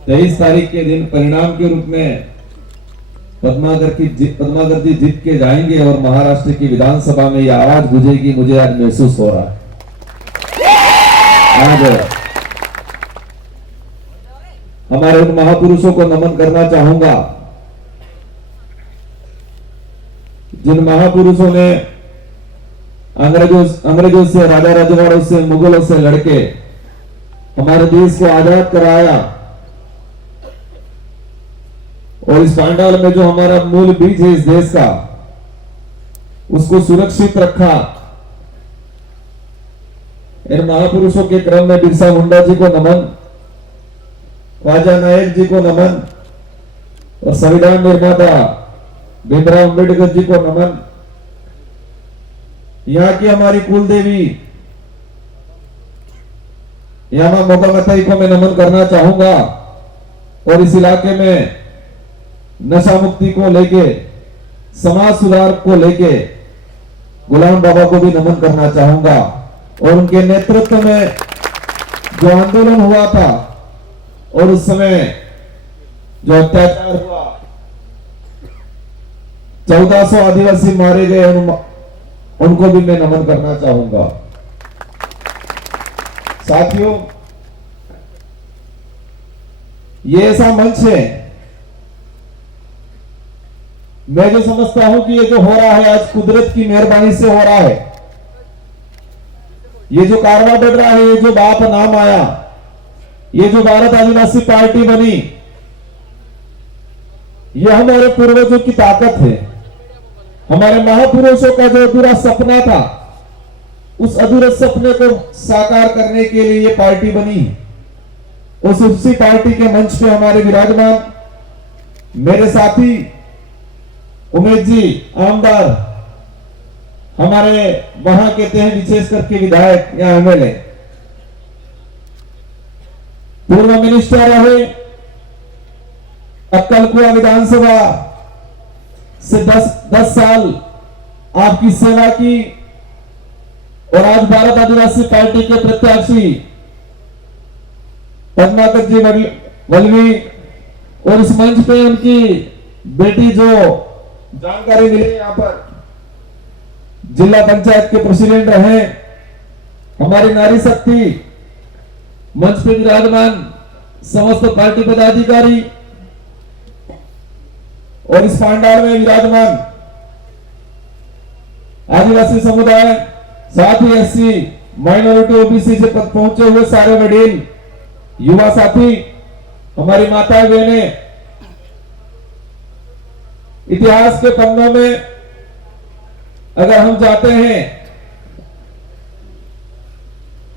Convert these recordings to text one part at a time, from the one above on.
23 तारीख के दिन परिणाम के रूप में पद्माकर जी जीत के जाएंगे और महाराष्ट्र की विधानसभा में ये आवाज गूंजेगी, मुझे आज महसूस हो रहा है। आज हमारे उन महापुरुषों को नमन करना चाहूंगा जिन महापुरुषों ने अंग्रेजों से, राजा रजवाड़ों से, मुगलों से लड़के हमारे देश को आजाद कराया और इस पांडाल में जो हमारा मूल बीज है इस देश का, उसको सुरक्षित रखा। इन महापुरुषों के क्रम में बिरसा मुंडा जी को नमन, ख्वाजा नायक जी को नमन और संविधान निर्माता भीमराव अम्बेडकर जी को नमन। यहाँ की हमारी कुल देवी यामा मोगमतई को मैं नमन करना चाहूंगा और इस इलाके में नशा मुक्ति को लेके, समाज सुधार को लेके गुलाम बाबा को भी नमन करना चाहूंगा और उनके नेतृत्व में जो आंदोलन हुआ था और उस समय जो अत्याचार हुआ, 1400 आदिवासी मारे गए, उनको भी मैं नमन करना चाहूंगा। साथियों, ये ऐसा मंच है, मैं जो समझता हूं कि ये जो हो रहा है आज कुदरत की मेहरबानी से हो रहा है। ये जो कारवा बढ़ रहा है, ये जो बाप नाम आया, ये जो भारत आदिवासी पार्टी बनी, ये हमारे पूर्वजों की ताकत है। हमारे महापुरुषों का जो अधूरा सपना था, उस अधूरे सपने को साकार करने के लिए ये पार्टी बनी। उसी पार्टी के मंच पे हमारे विराजमान मेरे साथी उमेश जी आमदार, हमारे वहां कहते हैं विशेष करके विधायक या एमएलए, पूर्व मिनिस्टर रहे, अक्कलकुआ विधानसभा से 10 साल आपकी सेवा की और आज भारत आदिवासी पार्टी के प्रत्याशी पद्माकर जी वल्लवी और इस मंच पे उनकी बेटी जो जानकारी मिली यहाँ पर जिला पंचायत के प्रेसिडेंट रहे, हमारी नारी शक्ति मंच पे विराजमान समस्त पार्टी पदाधिकारी और इस पांडाल में विराजमान आदिवासी समुदाय, साथ ही एससी, माइनॉरिटी, ओबीसी से पहुंचे हुए सारे वडील, युवा साथी, हमारी माताएं बहनें, इतिहास के पन्नों में अगर हम जाते हैं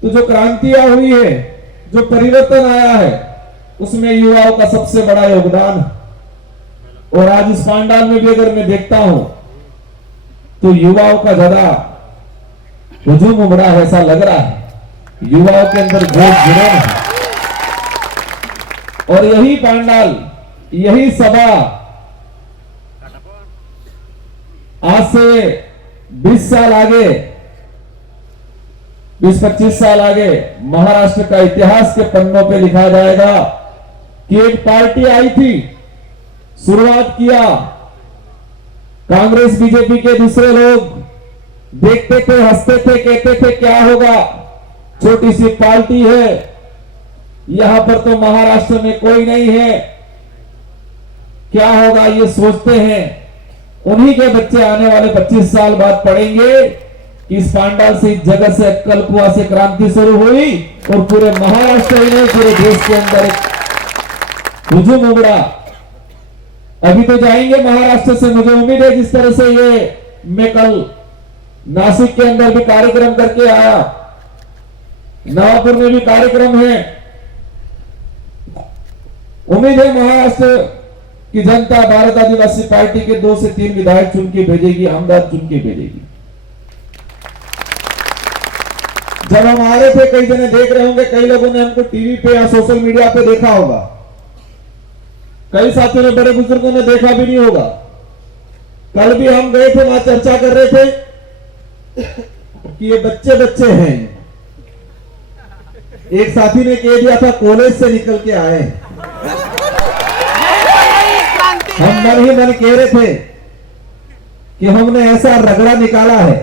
तो जो क्रांतियां हुई है, जो परिवर्तन आया है, उसमें युवाओं का सबसे बड़ा योगदान। और आज इस पांडाल में भी अगर मैं देखता हूं तो युवाओं का ज्यादा हुजूम उमड़ा है, ऐसा लग रहा है। युवाओं के अंदर जोश जुनून है और यही पांडाल, यही सभा आज से 20 साल आगे, 20-25 साल आगे महाराष्ट्र का इतिहास के पन्नों पे लिखा जाएगा कि एक पार्टी आई थी, शुरुआत किया, कांग्रेस बीजेपी के दूसरे लोग देखते थे, हंसते थे, कहते थे क्या होगा, छोटी सी पार्टी है, यहां पर तो महाराष्ट्र में कोई नहीं है, क्या होगा ये सोचते हैं। उन्हीं के बच्चे आने वाले 25 साल बाद पढ़ेंगे कि इस पांडाल से, इस जगह से, अक्कलकुआ से क्रांति शुरू हुई और पूरे महाराष्ट्र ही नहीं पूरे देश के अंदर एक हुजूम उमड़ा। अभी तो जाएंगे महाराष्ट्र से, मुझे उम्मीद है जिस तरह से ये मैं कल नासिक के अंदर भी कार्यक्रम करके आया, नवापुर में भी कार्यक्रम है, उम्मीद है महाराष्ट्र की जनता भारत आदिवासी पार्टी के 2 से 3 विधायक चुन के भेजेगी, आमदार चुन के भेजेगी। जब हम आ रहे थे, कई जने देख रहे होंगे, कई लोगों ने हमको टीवी पे या सोशल मीडिया पे देखा होगा, कई साथियों ने, बड़े बुजुर्गों ने देखा भी नहीं होगा। कल भी हम गए थे, वहां चर्चा कर रहे थे कि ये बच्चे बच्चे हैं। एक साथी ने कह दिया था कॉलेज से निकल के आए। हम मन ही मन कह रहे थे कि हमने ऐसा रगड़ा निकाला है,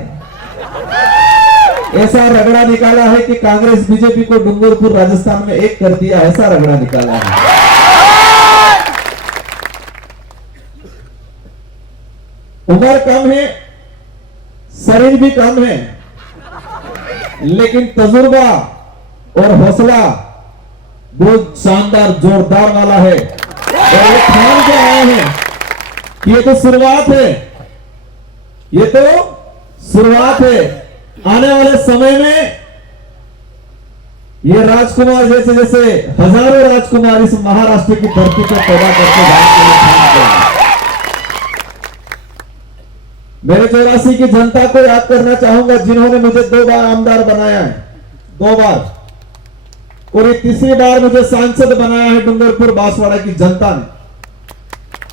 ऐसा रगड़ा निकाला है कि कांग्रेस बीजेपी को डूंगरपुर राजस्थान में एक कर दिया, ऐसा रगड़ा निकाला है। उम्र कम है, शरीर भी कम है, लेकिन तजुर्बा और हौसला बहुत शानदार जोरदार वाला है। और ये ठान के आए हैं कि ये तो शुरुआत है, ये तो शुरुआत है। आने वाले समय में ये राजकुमार जैसे जैसे हजारों राजकुमार इस महाराष्ट्र की धरती को पैदा करके जाएंगे। मेरे 84 की जनता को याद करना चाहूंगा जिन्होंने मुझे 2 बार आमदार बनाया है, 2 बार, और ये तीसरी बार मुझे सांसद बनाया है डूंगरपुर बांसवाड़ा की जनता ने,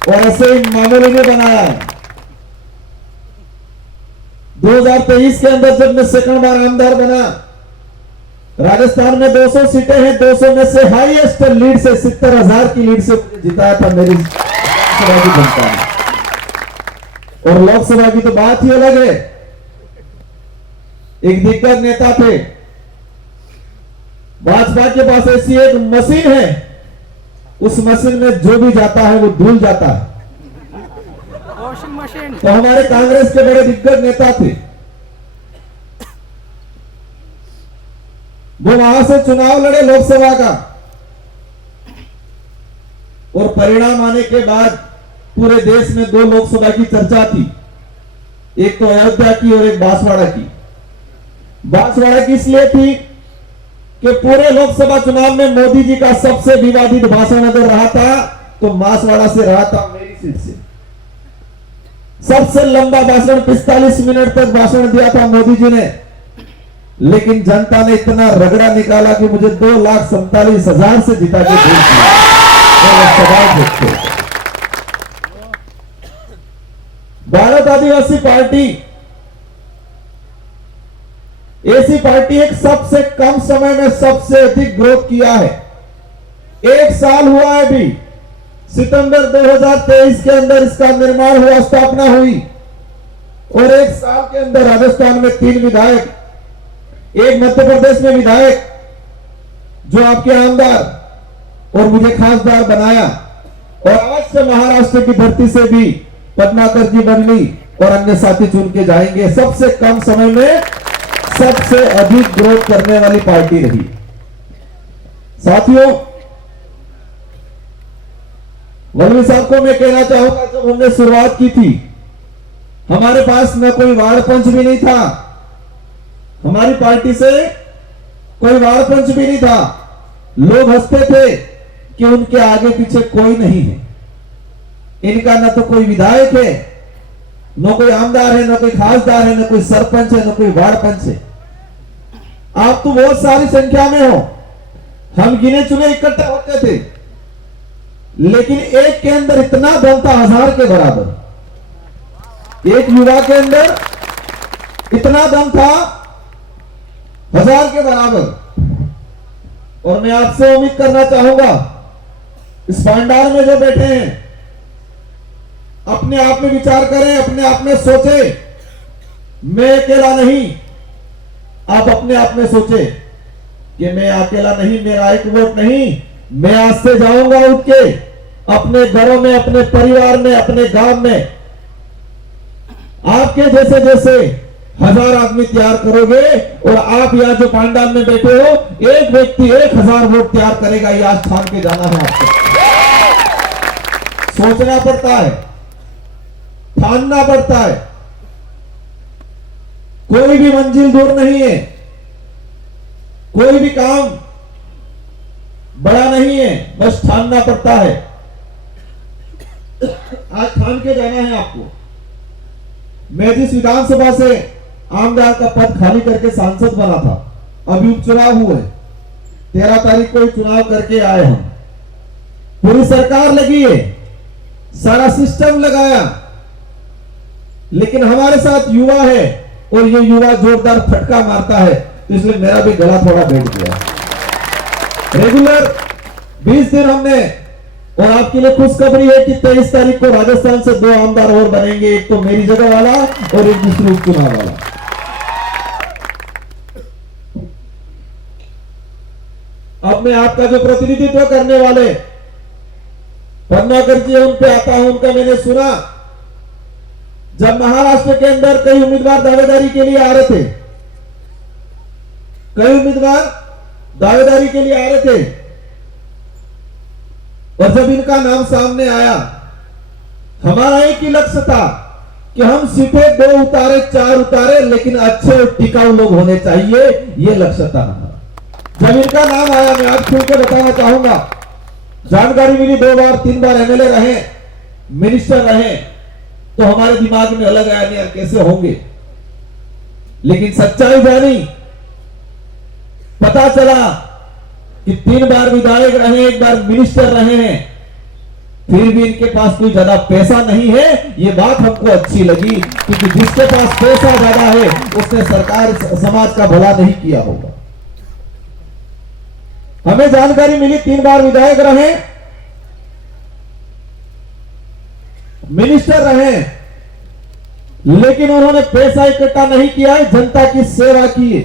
और ऐसे ही मामूली में बनाया है। 2023 के अंदर जब मैं सेकंड बार आमदार बना, राजस्थान में 200 सीटें हैं, 200 में से हाईएस्ट लीड से 70,000 की लीड से मुझे जिताया था मेरी विधानसभा की जनता ने। और लोकसभा की तो बात ही अलग है। एक दिग्गज नेता थे, भाजपा के पास ऐसी एक मशीन है, उस मशीन में जो भी जाता है वो धुल जाता है। Washing machine. तो हमारे कांग्रेस के बड़े दिग्गज नेता थे, वो वहां से चुनाव लड़े लोकसभा का, और परिणाम आने के बाद पूरे देश में 2 लोकसभा की चर्चा थी, एक तो अयोध्या की और एक बांसवाड़ा की। बांसवाड़ा की इसलिए थी कि पूरे लोकसभा चुनाव में मोदी जी का सबसे विवादित भाषण अगर रहा था तो बांसवाड़ा से रहा था, मेरी सीट से। सबसे लंबा भाषण 45 मिनट तक भाषण दिया था मोदी जी ने, लेकिन जनता ने इतना रगड़ा निकाला कि मुझे 2,47,000 से जिता के भेज दिया। भारत आदिवासी पार्टी ऐसी पार्टी एक सबसे कम समय में सबसे अधिक ग्रोथ किया है। 1 साल हुआ है अभी, सितंबर 2023 के अंदर इसका निर्माण हुआ, स्थापना हुई, और 1 साल के अंदर राजस्थान में 3 विधायक, एक मध्य प्रदेश में विधायक जो आपके आमदार और मुझे खासदार बनाया, और अवश्य महाराष्ट्र की धरती से भी पद्माकर जी बंगली और अन्य साथी चुन के जाएंगे। सबसे कम समय में सबसे अधिक ग्रोथ करने वाली पार्टी रही। साथियों, वल्लभी साहब को मैं कहना चाहूंगा, जब हमने शुरुआत की थी हमारे पास न कोई वार्ड पंच भी नहीं था, हमारी पार्टी से कोई वार्ड पंच भी नहीं था। लोग हंसते थे कि उनके आगे पीछे कोई नहीं है, इनका न तो कोई विधायक है, न कोई आमदार है, न कोई खासदार है, न कोई सरपंच है, न कोई वार्ड पंच है। आप तो बहुत सारी संख्या में हो, हम गिने चुने इकट्ठे होते थे, लेकिन एक के अंदर इतना दम था 1000 के बराबर। एक युवा के अंदर इतना दम था 1000 के बराबर। और मैं आपसे उम्मीद करना चाहूंगा, इस भंडार में जो बैठे हैं अपने आप में विचार करें, अपने आप में सोचे, मैं अकेला नहीं। आप अपने आप में सोचे कि मैं अकेला नहीं, मेरा एक वोट नहीं, मैं आज से जाऊंगा उठ के अपने घरों में, अपने परिवार में, अपने गांव में आपके जैसे जैसे 1000 आदमी तैयार करोगे, और आप यहां जो पांडाल में बैठे हो, एक व्यक्ति 1000 वोट तैयार करेगा, ये आज ठान के जाना है आपको। सोचना पड़ता है, ठानना पड़ता है, कोई भी मंजिल दूर नहीं है, कोई भी काम बड़ा नहीं है, बस ठानना पड़ता है। आज ठान के जाना है आपको। मैं जिस विधानसभा से आमदार का पद खाली करके सांसद बना था, अभी उपचुनाव हुए, 13 तारीख को चुनाव करके आए हम। पूरी सरकार लगी है, सारा सिस्टम लगाया, लेकिन हमारे साथ युवा है, और ये युवा जोरदार फटका मारता है, तो इसलिए मेरा भी गला थोड़ा बैठ गया। रेगुलर 20 दिन हमने और आपके लिए खुशखबरी है कि 23 तारीख को राजस्थान से 2 आमदार और बनेंगे, एक तो मेरी जगह वाला और एक दूसरे उपचुनाव वाला। अब मैं आपका जो प्रतिनिधित्व करने वाले पन्नाकर जी उन पे आता हूं। उनका मैंने सुना, जब महाराष्ट्र के अंदर कई उम्मीदवार दावेदारी के लिए आ रहे थे, कई उम्मीदवार दावेदारी के लिए आ रहे थे, और जब इनका नाम सामने आया, हमारा एक ही लक्ष्य था कि हम सीटें 2 उतारे 4 उतारे, लेकिन अच्छे और टिकाऊ लोग होने चाहिए, ये लक्ष्य था हमारा। जब इनका नाम आया, मैं आज खुल के बताना चाहूंगा, जानकारी मिली 2 बार 3 बार एमएलए रहे, मिनिस्टर रहे, तो हमारे दिमाग में अलग आया, नहीं यार कैसे होंगे, लेकिन सच्चाई जानी, पता चला कि 3 बार विधायक रहे, 1 बार मिनिस्टर रहे हैं, फिर भी इनके पास कोई ज्यादा पैसा नहीं है। ये बात हमको अच्छी लगी, क्योंकि जिसके पास पैसा ज्यादा है उसने सरकार समाज का भला नहीं किया होगा। हमें जानकारी मिली 3 बार विधायक रहे, मिनिस्टर रहे, लेकिन उन्होंने पैसा इकट्ठा नहीं किया है, जनता की सेवा की है।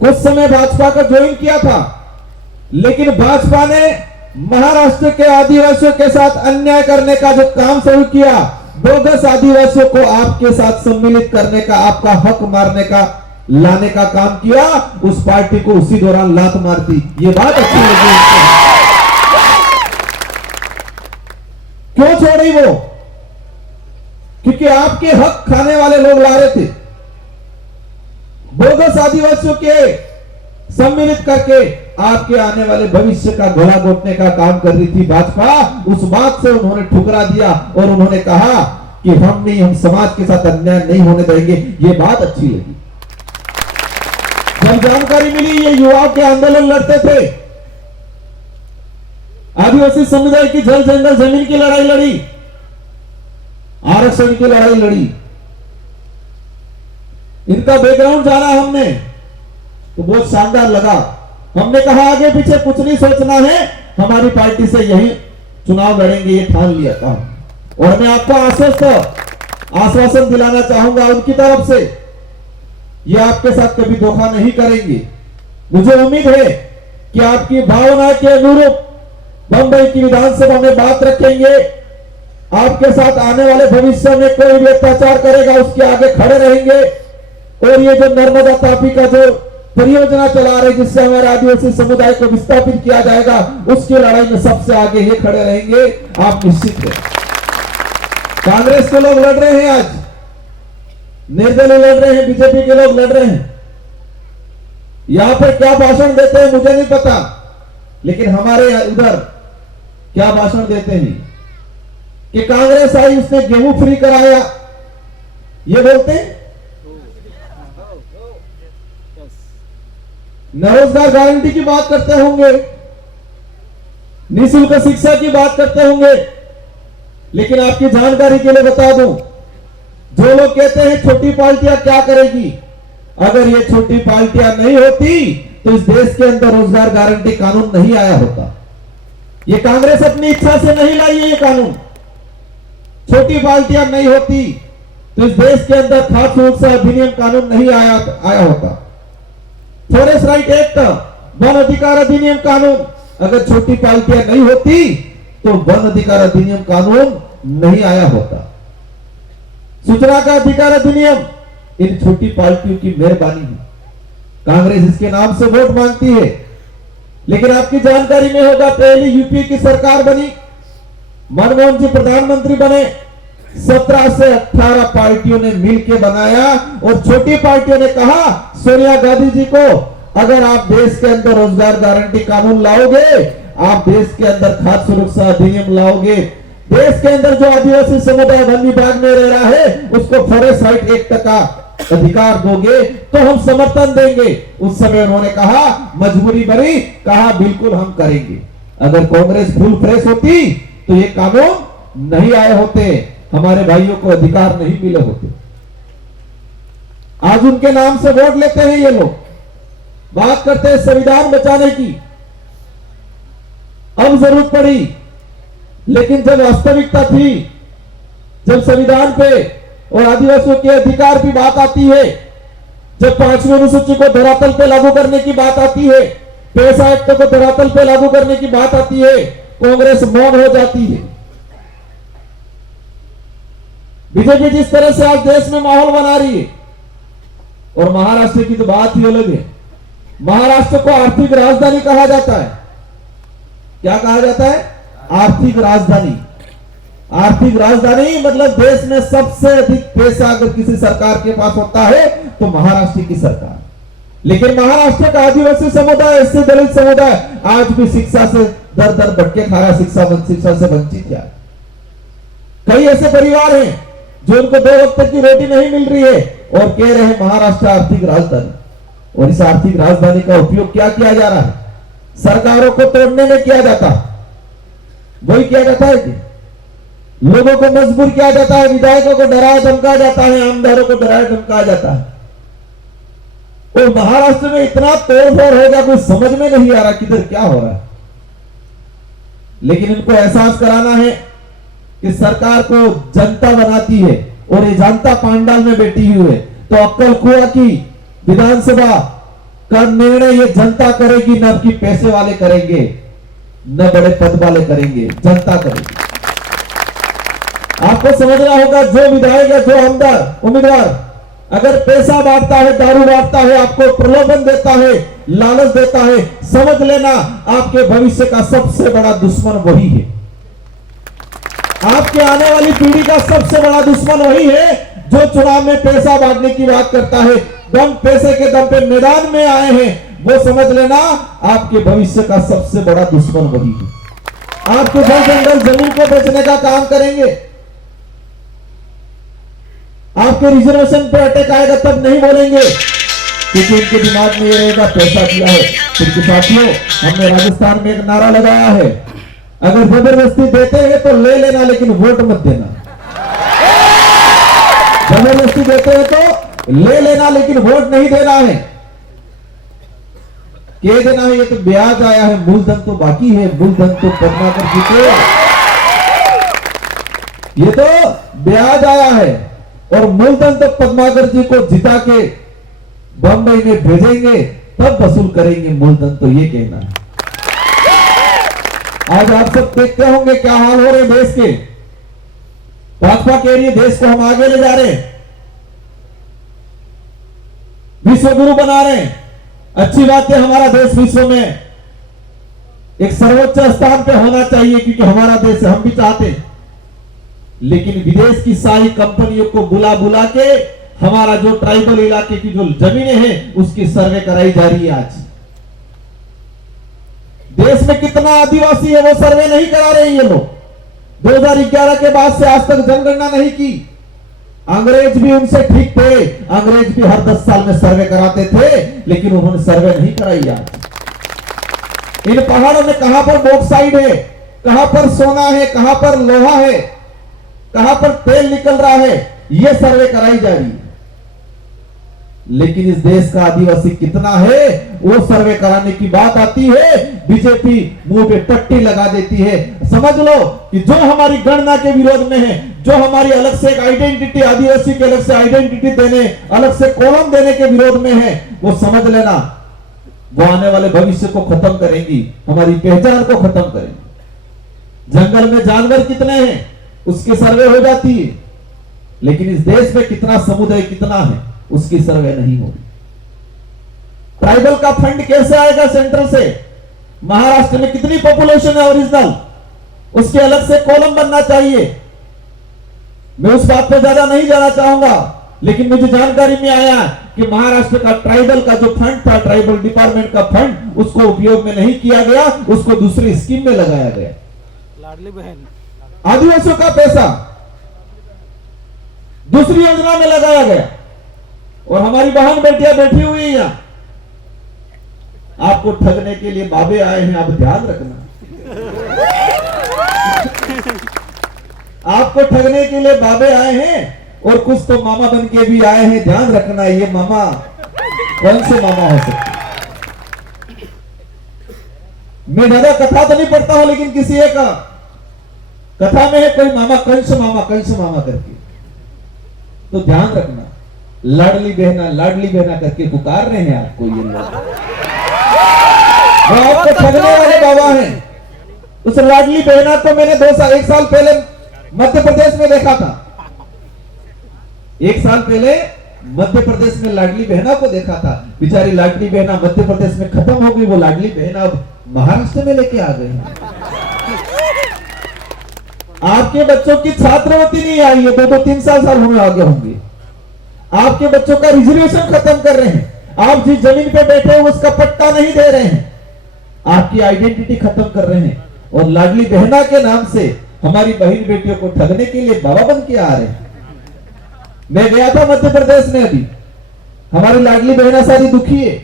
कुछ समय भाजपा का ज्वाइन किया था, लेकिन भाजपा ने महाराष्ट्र के आदिवासियों के साथ अन्याय करने का जो काम शुरू किया, बोगस आदिवासियों को आपके साथ सम्मिलित करने का, आपका हक मारने का, लाने का काम किया, उस पार्टी को उसी दौरान लात मार दी। ये बात अच्छी लगी। क्यों छोड़ी वो? क्योंकि आपके हक खाने वाले लोग ला रहे थे, बोगस आदिवासियों के सम्मिलित करके आपके आने वाले भविष्य का गला घोटने का काम कर रही थी भाजपा। उस बात से उन्होंने ठुकरा दिया और उन्होंने कहा कि हम समाज के साथ अन्याय नहीं होने देंगे। ये बात अच्छी लगी। जब जानकारी मिली ये युवाओं के आंदोलन लड़ते थे, आदिवासी समुदाय की जल जंगल जमीन की लड़ाई लड़ी, आरक्षण की लड़ाई लड़ी, इनका बैकग्राउंड जाना हमने तो बहुत शानदार लगा। हमने कहा आगे पीछे कुछ नहीं सोचना है, हमारी पार्टी से यही चुनाव लड़ेंगे, ये ठान लिया था। और मैं आपको आश्वासन दिलाना चाहूंगा उनकी तरफ से, ये आपके साथ कभी धोखा नहीं करेंगे। मुझे उम्मीद है कि आपकी भावना के अनुरूप बंबई की विधानसभा में बात रखेंगे। आपके साथ आने वाले भविष्य में कोई भी अत्याचार करेगा उसके आगे खड़े रहेंगे। और ये जो नर्मदा तापी का जो परियोजना चला रहे, जिससे हमारे आदिवासी समुदाय को विस्थापित किया जाएगा, उसकी लड़ाई में सबसे आगे ये खड़े रहेंगे, आप निश्चित हैं। कांग्रेस के लोग लड़ रहे हैं, आज निर्दलीय लड़ रहे हैं, बीजेपी के लोग लड़ रहे हैं। यहां पर क्या भाषण देते हैं मुझे नहीं पता, लेकिन हमारे उधर क्या भाषण देते हैं कि कांग्रेस आई उसने गेहूं फ्री कराया, ये बोलते हैं। रोजगार गारंटी की बात करते होंगे, निःशुल्क शिक्षा की बात करते होंगे, लेकिन आपकी जानकारी के लिए बता दूं, जो लोग कहते हैं छोटी पार्टियां क्या करेगी, अगर ये छोटी पार्टियां नहीं होती तो इस देश के अंदर रोजगार गारंटी कानून नहीं आया होता। ये कांग्रेस अपनी इच्छा से नहीं लाई है ये कानून। छोटी पार्टियां नहीं होती तो इस देश के अंदर खाद्य सुरक्षा अधिनियम कानून नहीं आया होता। फॉरेस्ट राइट एक्ट, वन अधिकार अधिनियम कानून, अगर छोटी पार्टियां नहीं होती तो वन अधिकार अधिनियम कानून नहीं आया होता। सूचना का अधिकार अधिनियम इन छोटी पार्टियों की मेहरबानी है। कांग्रेस इसके नाम से वोट मांगती है, लेकिन आपकी जानकारी में होगा, पहली यूपी की सरकार बनी, मनमोहन जी प्रधानमंत्री बने, 17 से 18 पार्टियों ने मिलकर बनाया। और छोटी पार्टियों ने कहा सोनिया गांधी जी को, अगर आप देश के अंदर रोजगार गारंटी कानून लाओगे, आप देश के अंदर खाद्य सुरक्षा अधिनियम लाओगे, देश के अंदर जो आदिवासी समुदाय वन विभाग में रह रहा है उसको फॉरेस्ट राइट एक्ट का अधिकार दोगे तो हम समर्थन देंगे। उस समय उन्होंने कहा, मजबूरी बनी, कहा बिल्कुल हम करेंगे। अगर कांग्रेस फुल फ्रेश होती तो ये कानून नहीं आए होते, हमारे भाइयों को अधिकार नहीं मिले होते। आज उनके नाम से वोट लेते हैं ये लोग, बात करते हैं संविधान बचाने की। अब जरूरत पड़ी, लेकिन जब वास्तविकता थी, जब संविधान पे और आदिवासियों के अधिकार की बात आती है, जब 5वीं अनुसूची को धरातल पे लागू करने की बात आती है, पैसा एक्ट को धरातल पे लागू करने की बात आती है, कांग्रेस मौन हो जाती है। बीजेपी जिस तरह से आज देश में माहौल बना रही है, और महाराष्ट्र की तो बात ही अलग है। महाराष्ट्र को आर्थिक राजधानी कहा जाता है। क्या कहा जाता है? आर्थिक राजधानी। आर्थिक राजधानी मतलब देश में सबसे अधिक पैसा अगर किसी सरकार के पास होता है तो महाराष्ट्र की सरकार। लेकिन महाराष्ट्र का आदिवासी समुदाय, इससे दलित समुदाय आज भी शिक्षा से दर दर भटके खा रहा, शिक्षा से वंचित है। कई ऐसे परिवार हैं जो उनको 2 वक्त की रोटी नहीं मिल रही है और कह रहे हैं महाराष्ट्र आर्थिक राजधानी। और इस आर्थिक राजधानी का उपयोग क्या किया जा रहा है? सरकारों को तोड़ने में किया जाता है। वही किया जाता है कि लोगों को मजबूर किया जाता है, विधायकों को डराया धमकाया जाता है, आमदारों को डराया धमकाया जाता है। और महाराष्ट्र में इतना तोड़फोड़ होगा, कोई समझ में नहीं आ रहा किधर क्या हो रहा है। लेकिन इनको एहसास कराना है कि सरकार को जनता बनाती है और ये जनता पांडाल में बैठी हुई है। तो अक्कल कुआ की विधानसभा का निर्णय ये जनता करेगी, न कि पैसे वाले करेंगे, न बड़े पद वाले करेंगे, जनता करेगी। आपको समझना होगा, जो विधायक या जो आमदार उम्मीदवार अगर पैसा बांटता है, दारू बांटता है, आपको प्रलोभन देता है, लालच देता है, समझ लेना आपके भविष्य का सबसे बड़ा दुश्मन वही है। आपके आने वाली पीढ़ी का सबसे बड़ा दुश्मन वही है जो चुनाव में पैसा बांटने की बात करता है। दम पैसे के दम पे मैदान में आए हैं, वो समझ लेना आपके भविष्य का सबसे बड़ा दुश्मन वही है। आपके घर जंगल जमीन को बेचने का काम करेंगे। आपके रिजर्वेशन पे अटैक आएगा तब नहीं बोलेंगे, क्योंकि उनके दिमाग में ये रहेगा पैसा दिया है। क्योंकि साथियों, हमने राजस्थान में एक नारा लगाया है, अगर जबरदस्ती देते हैं तो ले लेना, लेकिन वोट मत देना। जबरदस्ती देते हैं तो ले लेना, लेकिन वोट नहीं देना है। कह देना है ये तो ब्याज आया है, मूलधन तो बाकी है, मूलधन तो पद्माकर जी को, ये तो ब्याज आया है और मूलधन तो पद्माकर जी को जिता के बंबई में भेजेंगे, तब वसूल करेंगे मूलधन। तो ये कहना है। आज आप सब देखते होंगे क्या हाल हो रहे देश के। भाजपा कह रही है देश को हम आगे ले जा रहे हैं, विश्व गुरु बना रहे हैं। अच्छी बात है, हमारा देश विश्व में एक सर्वोच्च स्थान पे होना चाहिए, क्योंकि हमारा देश हम भी चाहते हैं। लेकिन विदेश की सारी कंपनियों को बुला बुला के हमारा जो ट्राइबल इलाके की जो जमीनें हैं उसकी सर्वे कराई जा रही है। आज देश में कितना आदिवासी है वो सर्वे नहीं करा रहे हैं ये लोग। 2011 के बाद से आज तक जनगणना नहीं की। अंग्रेज भी उनसे ठीक थे, अंग्रेज भी हर 10 साल में सर्वे कराते थे, लेकिन उन्होंने सर्वे नहीं कराई। आज इन पहाड़ों में कहां पर बॉक्साइट है, कहां पर सोना है, कहां पर लोहा है, कहां पर तेल निकल रहा है, यह सर्वे कराई जा रही है। लेकिन इस देश का आदिवासी कितना है वो सर्वे कराने की बात आती है, बीजेपी मुंह पे टट्टी लगा देती है। समझ लो कि जो हमारी गणना के विरोध में है, जो हमारी अलग से एक आइडेंटिटी, आदिवासी के अलग से आइडेंटिटी देने, अलग से कॉलम देने के विरोध में है, वो समझ लेना वो आने वाले भविष्य को खत्म करेंगी, हमारी पहचान को खत्म करेंगी। जंगल में जानवर कितने हैं उसकी सर्वे हो जाती है, लेकिन इस देश में कितना समुदाय कितना है उसकी सर्वे नहीं होगी। ट्राइबल का फंड कैसे आएगा सेंट्रल से? महाराष्ट्र में कितनी पॉपुलेशन है ओरिजिनल, उसके अलग से कॉलम बनना चाहिए। मैं उस बात पे ज्यादा नहीं जाना चाहूंगा, लेकिन मुझे जानकारी में आया कि महाराष्ट्र का ट्राइबल का जो फंड था, ट्राइबल डिपार्टमेंट का फंड, उसको उपयोग में नहीं किया गया, उसको दूसरी स्कीम में लगाया गया। लाडली बहन आदिवासियों का पैसा दूसरी योजना में लगाया गया, और हमारी बहन बेटियां बैठी हुई है यहां। आपको ठगने के लिए बाबे आए हैं, आप ध्यान रखना। आपको ठगने के लिए बाबे आए हैं, और कुछ तो मामा बन के भी आए हैं, ध्यान रखना। ये मामा कौन से मामा हो सकते? मैं ज्यादा कथा तो नहीं पढ़ता हूं, लेकिन किसी एक कथा में है कोई मामा कंस मामा करके, तो ध्यान रखना, लाडली बहना करके पुकार रहे हैं आपको ये लोग। वो आपको ठगने वाले बाबा हैं। उस लाडली बहना को मैंने 1 साल पहले मध्य प्रदेश में देखा था। 1 साल पहले मध्य प्रदेश में लाडली बहना को देखा था। बेचारी लाडली बहना मध्य प्रदेश में खत्म हो गई, वो लाडली बहना अब महाराष्ट्र में लेके आ गए हैं। आपके बच्चों की छात्रवृत्ति नहीं आई है, 2-3 साल होने आगे होंगे। आपके बच्चों का रिजर्वेशन खत्म कर रहे हैं। आप जिस जमीन पे बैठे हो उसका पट्टा नहीं दे रहे हैं। आपकी आइडेंटिटी खत्म कर रहे हैं, और लाडली बहना के नाम से हमारी बहन बेटियों को ठगने के लिए बाबा बन के आ रहे हैं। मैं गया था मध्य प्रदेश में, अभी हमारी लाडली बहना सारी दुखी है।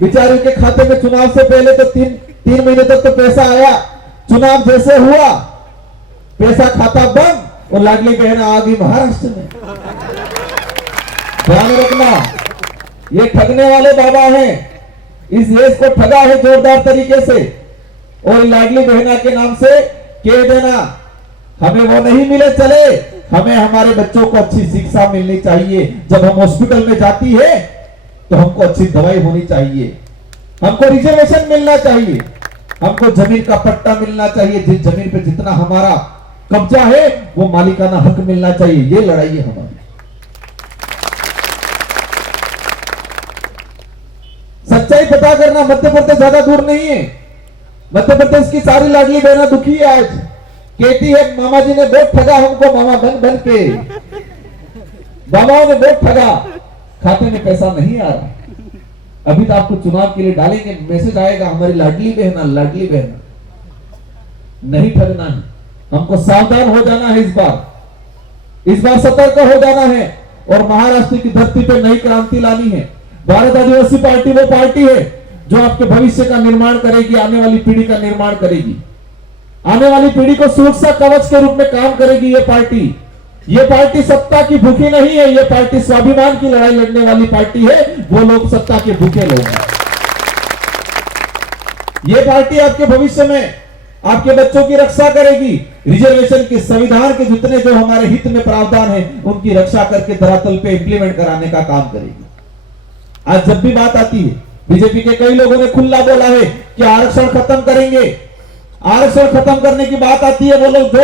बेचारी के खाते में चुनाव से पहले तो 3 महीने तक तो पैसा आया, चुनाव जैसे हुआ पैसा खाता बंद, और लाडली बहना आ गई महाराष्ट्र में। ध्यान रखना, ये ठगने वाले बाबा हैं। इस देश को ठगा है जोरदार तरीके से, और लाडली बहना के नाम से कह देना हमें वो नहीं मिले चले, हमें हमारे बच्चों को अच्छी शिक्षा मिलनी चाहिए। जब हम हॉस्पिटल में जाती है तो हमको अच्छी दवाई होनी चाहिए, हमको रिजर्वेशन मिलना चाहिए, हमको जमीन का पट्टा मिलना चाहिए, जिस जमीन पे जितना हमारा कब्जा है वो मालिकाना हक मिलना चाहिए। ये लड़ाई है हमारी। सच्चाई पता करना, मध्य प्रदेश ज्यादा दूर नहीं है। मध्य प्रदेश की सारी लाडली बहना दुखी है। आज कहती है मामा जी ने बहुत ठगा हमको, मामा बन के बाबाओं ने बहुत ठगा, खाते में पैसा नहीं आ रहा। अभी तो आपको चुनाव के लिए डालेंगे, मैसेज आएगा हमारी लाडली बहना नहीं ठगना है। हमको सावधान हो जाना है, इस बार सतर्क हो जाना है, और महाराष्ट्र की धरती पर नई क्रांति लानी है। भारत आदिवासी पार्टी वो पार्टी है जो आपके भविष्य का निर्माण करेगी, आने वाली पीढ़ी का निर्माण करेगी, आने वाली पीढ़ी को सुरक्षा कवच के रूप में काम करेगी। ये पार्टी सत्ता की भूखी नहीं है, ये पार्टी स्वाभिमान की लड़ाई लड़ने वाली पार्टी है। वो लोग सत्ता के भूखे लोग हैं। ये पार्टी आपके भविष्य में आपके बच्चों की रक्षा करेगी। रिजर्वेशन के संविधान के जितने जो हमारे हित में प्रावधान है उनकी रक्षा करके धरातल पे इंप्लीमेंट कराने का काम करेगी। आज जब भी बात आती है, बीजेपी के कई लोगों ने खुला बोला है कि आरक्षण खत्म करेंगे, आरक्षण खत्म करने की बात आती है, वो लोग जोर